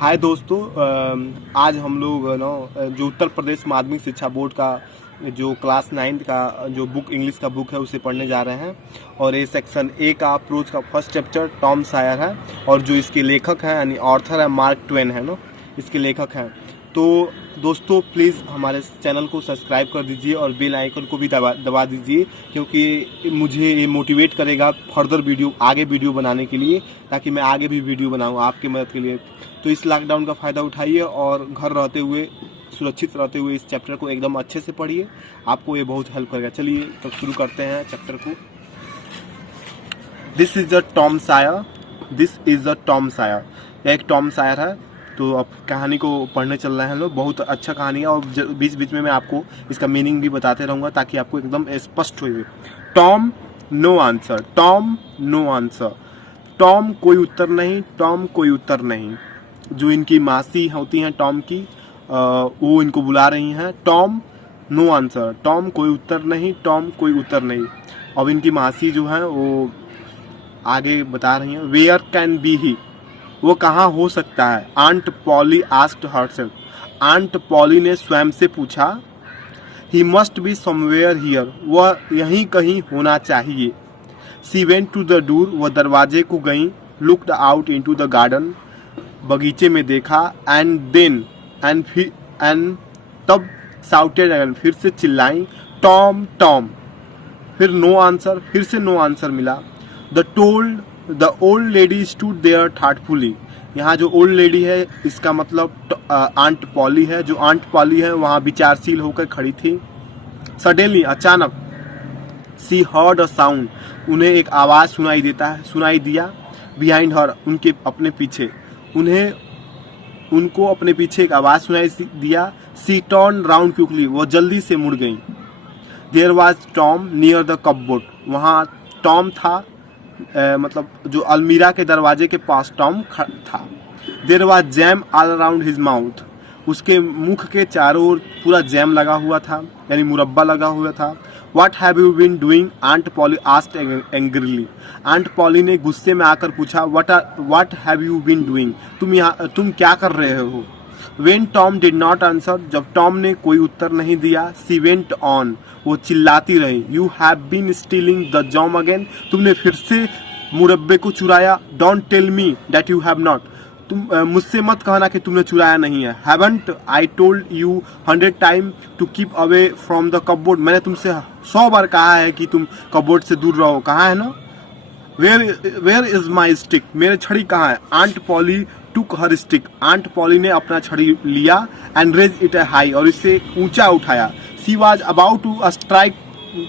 हाय दोस्तों, आज हम लोग जो उत्तर प्रदेश माध्यमिक शिक्षा बोर्ड का जो क्लास 9 का जो बुक इंग्लिश का बुक है उसे पढ़ने जा रहे हैं। और ये सेक्शन ए का अप्रोच का फर्स्ट चैप्टर टॉम सायर है और जो इसके लेखक हैं यानी ऑथर है मार्क ट्वेन है इसके लेखक हैं। तो दोस्तों प्लीज़ हमारे चैनल को सब्सक्राइब कर दीजिए और बेल आइकन को भी दबा दीजिए, क्योंकि मुझे ये मोटिवेट करेगा फर्दर आगे वीडियो बनाने के लिए, ताकि मैं आगे भी वीडियो बनाऊँ आपकी मदद के लिए। तो इस लॉकडाउन का फ़ायदा उठाइए और घर रहते हुए सुरक्षित रहते हुए इस चैप्टर को एकदम अच्छे से पढ़िए, आपको ये बहुत हेल्प करेगा। चलिए तो शुरू करते हैं चैप्टर को। This is the Tom Sawyer, this is the Tom Sawyer. यह एक टॉम सायर है। तो अब कहानी को पढ़ने चल रहे हैं लोग। बहुत अच्छा कहानी है और बीच बीच में मैं आपको इसका मीनिंग भी बताते रहूँगा ताकि आपको एकदम स्पष्ट हो जाए। Tom no answer, Tom no answer. Tom कोई उत्तर नहीं, टॉम कोई उत्तर नहीं। जो इनकी मासी होती हैं टॉम की, वो इनको बुला रही हैं। टॉम नो आंसर, टॉम कोई उत्तर नहीं, टॉम कोई उत्तर नहीं। अब इनकी मासी जो है वो आगे बता रही हैं, वेयर कैन बी ही, वो कहाँ हो सकता है। Aunt Polly asked herself, aunt Polly ने स्वयं से पूछा। He must be somewhere here, वह यहीं कहीं होना चाहिए। She went to the door, वह दरवाजे को गई। Looked out into the garden, बगीचे में देखा। एंड देन एंड तब साउटेड अगेन, फिर से चिल्लाई, टॉम टॉम। फिर नो आंसर, फिर से नो आंसर मिला। The old lady stood there thoughtfully, यहाँ जो ओल्ड लेडी है इसका मतलब आंट पॉली है। जो आंट पॉली है वहाँ विचारशील होकर खड़ी थी। सडनली अचानक, सी हर्ड अ साउंड, उन्हें एक आवाज़ सुनाई दिया। बिहाइंड हर, उनके अपने पीछे, उनको अपने पीछे एक आवाज़ सुनाई दिया। सी टर्न राउंड क्विकली, वो जल्दी से मुड़ गई। There was Tom near the cupboard, वहाँ टॉम था, मतलब जो अलमीरा के दरवाजे के पास टॉम था। There was jam all around his mouth, उसके मुख के चारों ओर पूरा जैम लगा हुआ था, यानी मुरब्बा लगा हुआ था। What have you been doing? Aunt Polly asked angrily. Aunt Polly ने गुस्से में आकर पूछा, What have you been doing? तुम क्या कर रहे हो? When Tom did not answer, जब टॉम ने कोई उत्तर नहीं दिया, she went on, वो चिल्लाती रही। You have been stealing the jam again? तुमने फिर से मुरब्बे को चुराया। Don't tell me that you have not. तुम मुझसे मत कहना कि तुमने चुराया नहीं है। Haven't I told you 100 times to keep away from the cupboard? मैंने तुमसे 100 बार कहा है कि तुम कपबोर्ड से दूर रहो। कहाँ है ना? Where is my stick? मेरे छड़ी कहाँ है? Aunt Polly took her stick. Aunt Polly ने अपना छड़ी लिया and raised it high, और इसे ऊंचा उठाया। She was about to strike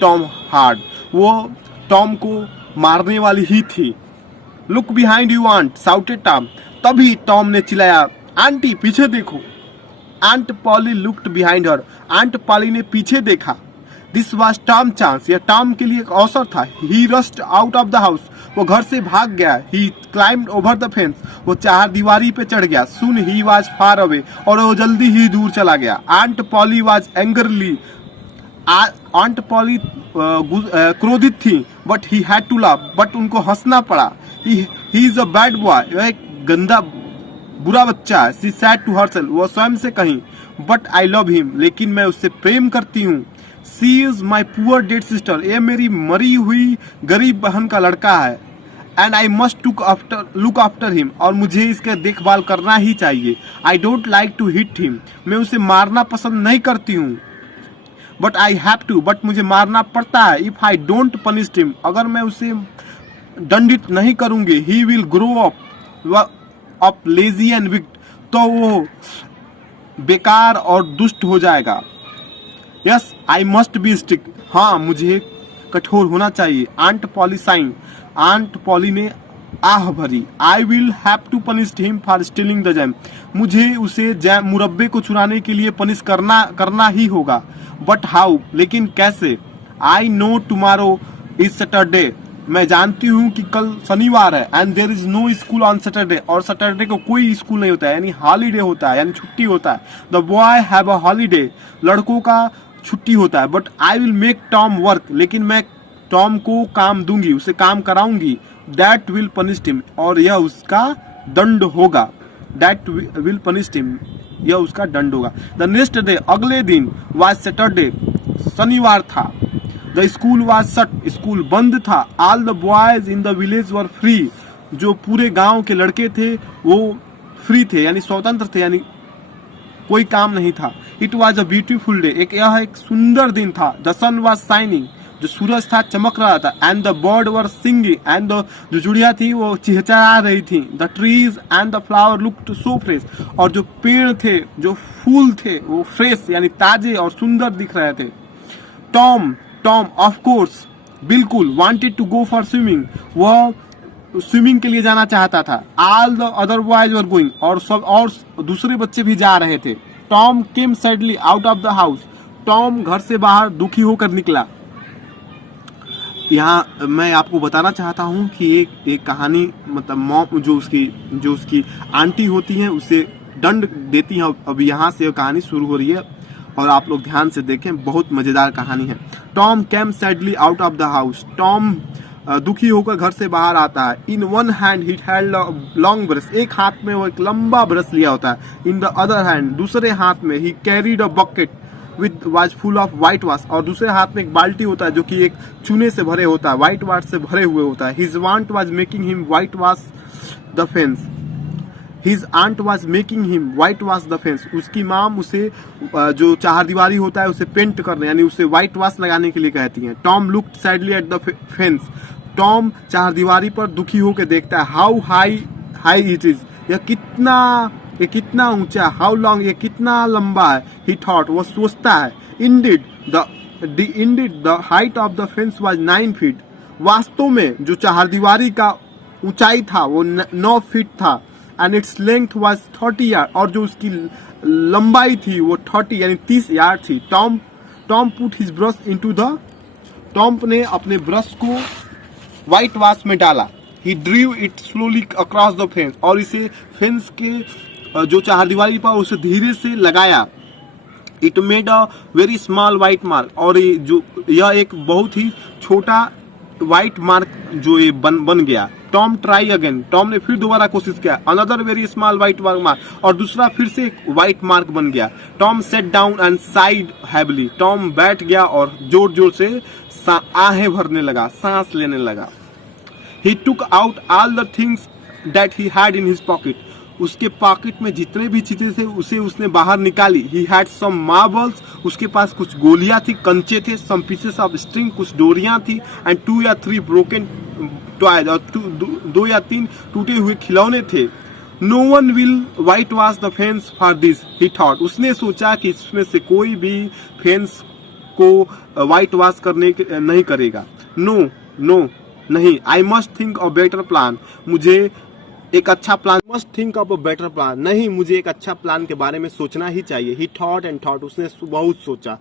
Tom hard. वो टॉम को मारने वाली ही थी। Look behind you, aunt, shouted Tom. तभी टॉम ने चिल्लाया, आंटी पीछे देखो। Aunt Polly looked behind her, aunt Polly ने पीछे देखा। दिस वाज टॉम चांस, यह टॉम के लिए एक अवसर था। He rushed out of the house, वो घर से भाग गया। He climbed over the fence, वो चार दीवारी पे चढ़ गया। सुन ही वाज फार अवे, और वो जल्दी ही दूर चला गया। Aunt Polly was angrily, aunt Polly क्रोधित थी। But he had to laugh, but उनको हंसना पड़ा। He is a bad boy, वह एक गंदा बुरा बच्चा है। सी सैड टू हरसेल्फ, वो स्वयं से कहीं। बट आई लव हिम, लेकिन मैं उससे प्रेम करती हूँ। She is my poor dead sister, ये मेरी मरी हुई गरीब बहन का लड़का है। And I must look after him, और मुझे इसका देखभाल करना ही चाहिए। I don't like to hit him, मैं उसे मारना पसंद नहीं करती हूँ। But I have to, but मुझे मारना पड़ता है। If I don't punish him, अगर मैं उसे दंडित नहीं करूंगी, he will grow up lazy and wicked, तो वो बेकार और दुष्ट हो जाएगा। Yes I must be strict, हाँ मुझे कठोर होना चाहिए। Aunt Polly sighed, aunt Polly ने आह भरी। I will have to punish him for stealing the jam, मुझे उसे जैम मुरब्बे को चुराने के लिए पनिश करना ही होगा। बट हाउ, लेकिन कैसे? I know tomorrow is Saturday, मैं जानती हूँ कि कल शनिवार है। And there is no school on Saturday, और सैटरडे को कोई स्कूल नहीं होता है, यानी हॉलीडे होता है, यानी छुट्टी होता है। The boy have a holiday, लड़कों का छुट्टी होता है। But I will make Tom work, लेकिन मैं टॉम को काम दूंगी, उसे काम कराऊंगी। दैट विल पनिश हिम, और यह उसका दंड होगा। दैट विल पनिश हिम, यह उसका दंड होगा। द नेक्स्ट डे, अगले दिन, वाज सैटरडे, शनिवार था। The school was shut, school बंद था। All the boys in the village were free, जो पूरे गांव के लड़के थे वो फ्री थे, यानी स्वतंत्र थे, यानी कोई काम नहीं था। It was a beautiful day, यह एक सुंदर दिन था। द सन वॉज शाइनिंग, जो सूरज था चमक रहा था। And the bird were singing, and जो चिड़िया थी वो चिहचहा रही थी। The trees and the flower looked so fresh, और जो पेड़ थे, जो फूल थे, वो फ्रेश यानी ताजे और सुंदर दिख रहे थे। टॉम ऑफ कोर्स, बिल्कुल, wanted to go for swimming, वह स्विमिंग के लिए जाना चाहता था। All the other boys were going, और दूसरे बच्चे भी जा रहे थे। Tom came sadly out of the house, Tom घर से बाहर दुखी होकर निकला। यहाँ मैं आपको बताना चाहता हूँ कि एक कहानी, मतलब मॉम जो उसकी आंटी होती हैं उसे दंड देती हैं। अब यहाँ से कहानी शुरू हो रही है और आप लोग ध्यान से देखें, बहुत मजेदार कहानी है। Tom came sadly out of the house, Tom दुखी होकर घर से बाहर आता है। In one hand he held a long brush, एक हाथ में वो एक लंबा ब्रश लिया होता है। इन द अदर हैंड, दूसरे हाथ में, he carried a bucket with was full of whitewash, और दूसरे हाथ में एक बाल्टी होता है जो कि एक चूने से भरे होता है, व्हाइट वाश से भरे हुए होता है। His aunt was making him whitewash the fence, his aunt was making him whitewash the fence, उसकी माम उसे जो चारदीवारी होता है उसे पेंट करने यानी उसे व्हाइट वाश लगाने के लिए कहती हैं। Tom looked sadly at the fence, Tom चारदीवारी पर दुखी होकर देखता है। हाउ हाई इट इज, यह कितना ऊंचा, हाउ लॉन्ग, ये कितना लंबा है। ही थॉट, वो सोचता है। Indeed the height of the fence was 9 feet, वास्तव में जो चारदीवारी का ऊंचाई था वो 9 फीट था। And its length was 30 yard, और जो उसकी लंबाई थी वो 30 यानी 30 यार्ड थी। Tom put his brush into the, Tom ने अपने ब्रश को व्हाइट वाश में डाला। He drew it slowly across the fence, और इसे फेंस के जो चारदीवारी पर उसे धीरे से लगाया। It made a very small white mark, और यह एक बहुत ही छोटा व्हाइट मार्क जो ये बन गया। टॉम ट्राई अगेन, टॉम ने फिर दोबारा कोशिश किया। Another very small white mark, और दूसरा फिर से एक व्हाइट मार्क बन गया। Tom set down and side heavily, Tom बैठ गया और जोर जोर से आहें भरने लगा, सांस लेने लगा। He took out all the things that he had in his pocket, उसके पॉकेट में जितने भी चीजें थे उसे उसने बाहर निकाली। ही हैड सम मार्बल्स, उसके पास कुछ गोलियां थी, कंचे थे। सम पीसेस ऑफ स्ट्रिंग, कुछ डोरियां थी। एंड 2 या 3 ब्रोकन टॉयज, और 2 या 3 टूटे हुए खिलौने थे। No one will whitewash the fence for this, he thought, उसने सोचा कि इसमें से कोई भी फेंस को व्हाइट वॉश करने नहीं करेगा। नो नहीं, I must think a better plan, मुझे एक अच्छा plan, must think of a better plan, नहीं मुझे एक अच्छा प्लान के बारे में सोचना ही चाहिए। ही थॉट एंड थॉट, उसने बहुत सोचा।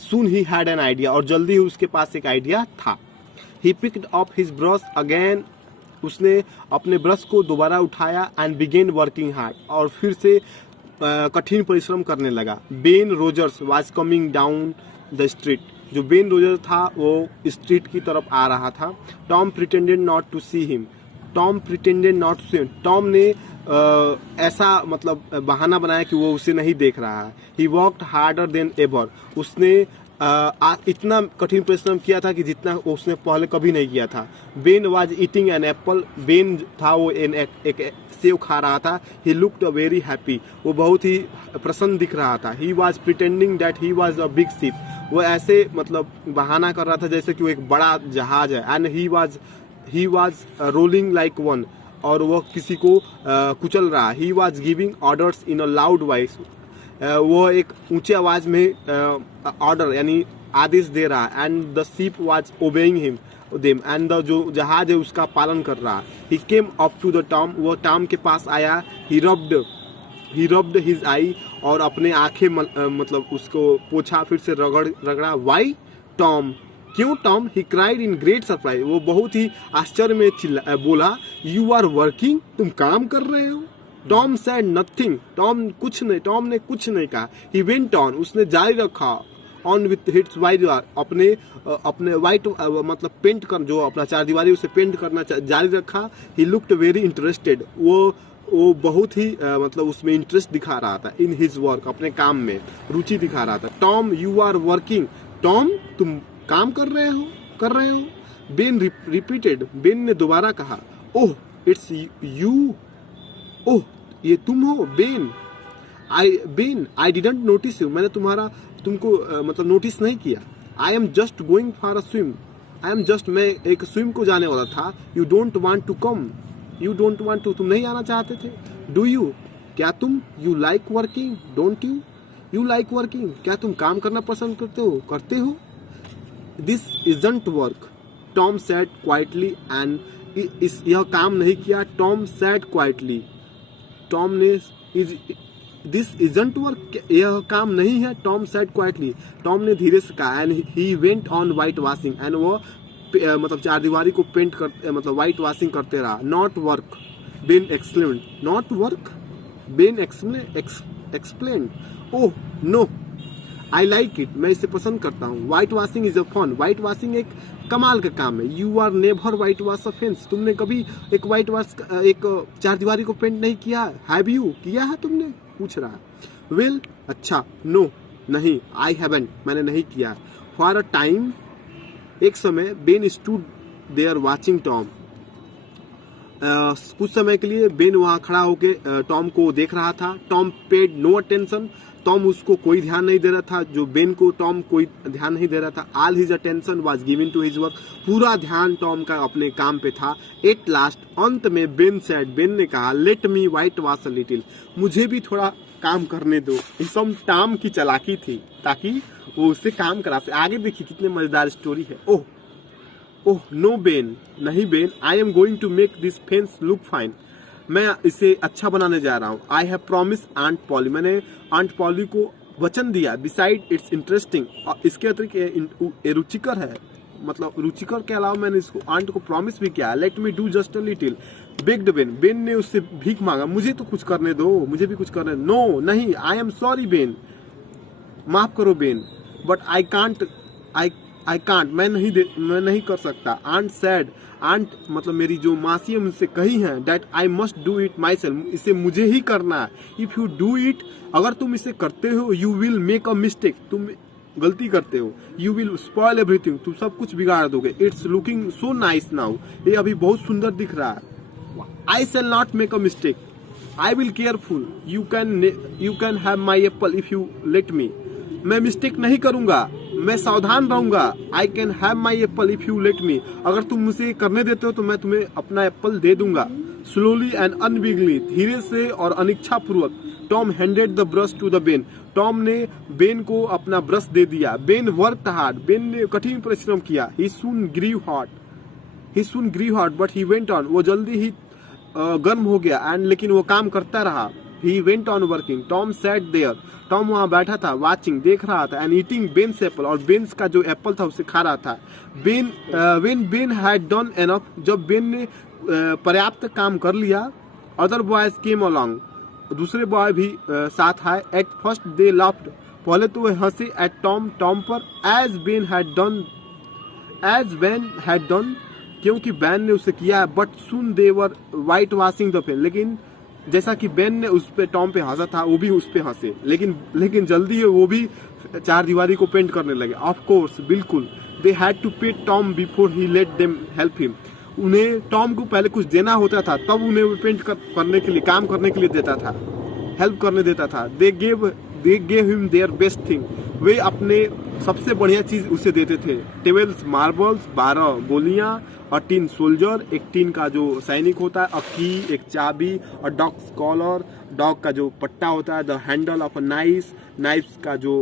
सून ही हैड एन आइडिया, और जल्दी ही उसके पास एक आइडिया था। He picked up his brush again, उसने अपने ब्रश को दोबारा उठाया। एंड बिगेन वर्किंग हार्ड, और फिर से कठिन परिश्रम करने लगा। Ben Rogers was coming down the street, जो बेन रोजर था वो स्ट्रीट की तरफ आ रहा था। Tom pretended not to see him, Tom pretended not to see him, Tom ने ऐसा मतलब बहाना बनाया कि वो उसे नहीं देख रहा है। ही वॉक्ड हार्डर देन एवर, उसने इतना कठिन परिश्रम किया था कि जितना उसने पहले कभी नहीं किया था। Ben was eating an apple, Ben था वो एक सेव खा रहा था। ही लुक्ड वेरी हैप्पी, वो बहुत ही प्रसन्न दिख रहा था। He was pretending that he was a big ship, वो ऐसे मतलब बहाना कर रहा था जैसे कि वो एक बड़ा जहाज है। And he was rolling like one, और वह किसी को कुचल रहा। He was giving orders in a loud voice, वो एक ऊंचे आवाज में ऑर्डर यानी आदेश दे रहा है। And the ship was obeying him them, and the जो जहाज है उसका पालन कर रहा है। He came up to the Tom, वो टॉम के पास आया। ही रब्ड हिज आई, और अपने आंखें मतलब उसको पोछा, फिर से रगड़ा। वाई टॉम, क्यों Tom? He cried in great surprise, वो बहुत ही आश्चर्य में बोला। यू आर वर्किंग, तुम काम कर रहे हो? टॉम सेड नथिंग, टॉम ने कुछ नहीं कहा। ही वेंट ऑन, उसने जारी रखा। ऑन विथ हिट्स वाइट, अपने वाइट मतलब पेंट कर, जो अपना चारदीवारी उसे पेंट करना जारी रखा। ही लुक्ड वेरी इंटरेस्टेड, वो वो बहुत ही मतलब उसमें इंटरेस्ट दिखा रहा था इन हिज वर्क, अपने काम में रुचि दिखा रहा था। Tom you are working, Tom तुम काम कर रहे हो। बेन रिपीटेड, बेन ने दोबारा कहा, ओह इट्स यू, ओह ये तुम हो Ben. I didn't notice you, मैंने तुमको मतलब नोटिस नहीं किया। I am just going for a swim, मैं एक स्विम को जाने वाला था। You don't want to come, तुम नहीं आना चाहते थे। डू यू, क्या तुम, you like working, don't you like working, क्या तुम काम करना पसंद करते हो। This isn't work, Tom said quietly, and यह काम नहीं किया। टॉम सेड क्वाइटली, टॉम ने दिस इजंट वर्क, यह काम नहीं है। टॉम सेड क्वाइटली, टॉम ने धीरे से कहा। And he went on white washing, and वो मतलब चारदीवारी को पेंट कर मतलब वाइट वॉशिंग करते रहा। Not work, Ben explained, not work, Ben explained, oh no I like it, मैं इसे पसंद करता हूँ। Whitewashing is a fun, whitewashing एक कमाल का काम है। You are never whitewash a fence, तुमने कभी एक व्हाइट वॉश एक चारदीवारी को पेंट नहीं किया। हैव यू, किया है तुमने, पूछ रहा है। वेल अच्छा, नो नहीं, आई हैवंट, मैंने नहीं किया। फॉर अ टाइम, एक समय, Ben stood there watching Tom, कुछ समय के लिए बेन वहां खड़ा होके टॉम को देख रहा था। Tom paid no attention, Tom उसको कोई ध्यान नहीं दे रहा था। जो बेन को टॉम कोई ध्यान नहीं दे रहा था। All his attention was given to his work, पूरा ध्यान टॉम का अपने काम पे था। एट लास्ट, अंत में, बेन सेड, बेन ने कहा, let me white wash a little, मुझे भी थोड़ा काम करने दो। इसम टॉम की चालाकी थी ताकि वो उससे काम करा सके। आगे देखिए कितने मजेदार स्टोरी है। ओह नो बेन, नहीं Ben, I am going to make this fence look fine, मैं इसे अच्छा बनाने जा रहा हूँ। I have promise aunt Polly, मैंने आंट पॉली को वचन दिया। बिसाइड इट्स इंटरेस्टिंग, इसके अतिरिक्त रुचिकर है, मतलब रुचिकर के अलावा मैंने इसको आंट को प्रॉमिस भी किया। Let me do just a little, bagged Ben, Ben ने उससे भीख मांगा, मुझे तो कुछ करने दो, मुझे भी कुछ करने। नो नहीं, आई एम सॉरी बेन, माफ करो बेन, बट आई कांट, मैं नहीं कर सकता। आंट सैड, आंट मतलब मेरी जो मासी है मुझसे कही है, that I must do it my self, इसे मुझे ही करना है। इफ यू डू इट, अगर तुम इसे करते हो, you will make a mistake, तुम गलती करते हो। यू विल स्पॉइल एवरीथिंग, तुम सब कुछ बिगाड़ दोगे। It's looking so nice now, ये अभी बहुत सुंदर दिख रहा है। I shall not make a mistake, I will careful, you can have my apple if you let me, मैं मिस्टेक नहीं करूंगा, मैं सावधान रहूंगा। I can have my apple if you let me, अगर तुम मुझे करने देते हो तो मैं तुम्हें अपना एप्पल दे दूंगा। स्लोली एंड अनबिगली, धीरे से और अनिच्छा पूर्वक, Tom handed the brush to the Ben, Tom ने बेन को अपना ब्रश दे दिया। बेन वर्कड हार्ड, बेन ने कठिन परिश्रम किया। He soon grew hot but he went on, वो जल्दी ही गर्म हो गया। एंड लेकिन वो काम करता रहा। He went on working, Tom sat there, Tom वहां बैठा था, वाचिंग, देख रहा था। एंड ईटिंग बेन्स एप्पल, और बेन्स का जो एप्पल था उसे खा रहा था। When Ben had done enough, जब बेन ने पर्याप्त काम कर लिया। अदर बॉयज केम अलोंग, दूसरे बॉय भी साथ आए। एट फर्स्ट दे लाफ्ड, पहले तो वे हंसे। एट टॉम पर, एज बेन हैड डन, क्योंकि बैन ने उसे किया है। But soon they were whitewashing the fence, लेकिन जैसा कि बेन ने उस पे टॉम पे हंसा था, वो भी उस पे हंसे। लेकिन जल्दी ही वो भी चारदीवारी को पेंट करने लगे। ऑफ कोर्स, बिल्कुल। दे हैड टू पे Tom before he let them help him, उन्हें टॉम को पहले कुछ देना होता था, तब उन्हें वो पेंट करने के लिए, काम करने के लिए देता था, हेल्प करने देता था। They gave him their best thing, वे अपने सबसे बढ़िया चीज उसे देते थे। 12 मार्बल्स, 12 गोलियां, और 3 सोल्जर, एक 3 का जो सैनिक होता है, अ की, एक चाबी, और डॉग्स कॉलर, डॉग का जो पट्टा होता है, the handle of a knife का जो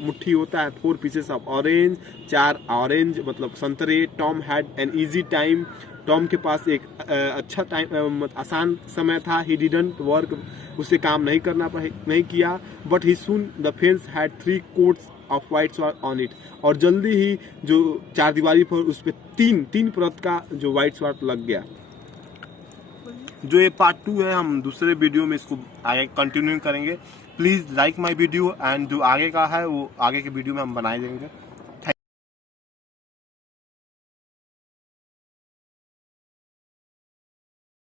मुट्ठी होता है, 4 पीसेस ऑफ ऑरेंज, 4 ऑरेंज मतलब संतरे। Tom had an easy time, Tom के पास एक अच्छा टाइम, आसान समय था। ही डिडंट वर्क, उसे काम नहीं किया। But he soon the fence had 3 quotes of white sword on it, और जल्दी ही जो चारदीवारी पर उस पे 3 परत का जो व्हाइट स्वार्ड लग गया। जो ये पार्ट 2 है, हम दूसरे वीडियो में इसको आगे कंटिन्यू करेंगे। Please like my video, and जो आगे का है वो आगे के वीडियो में हम बनाए देंगे।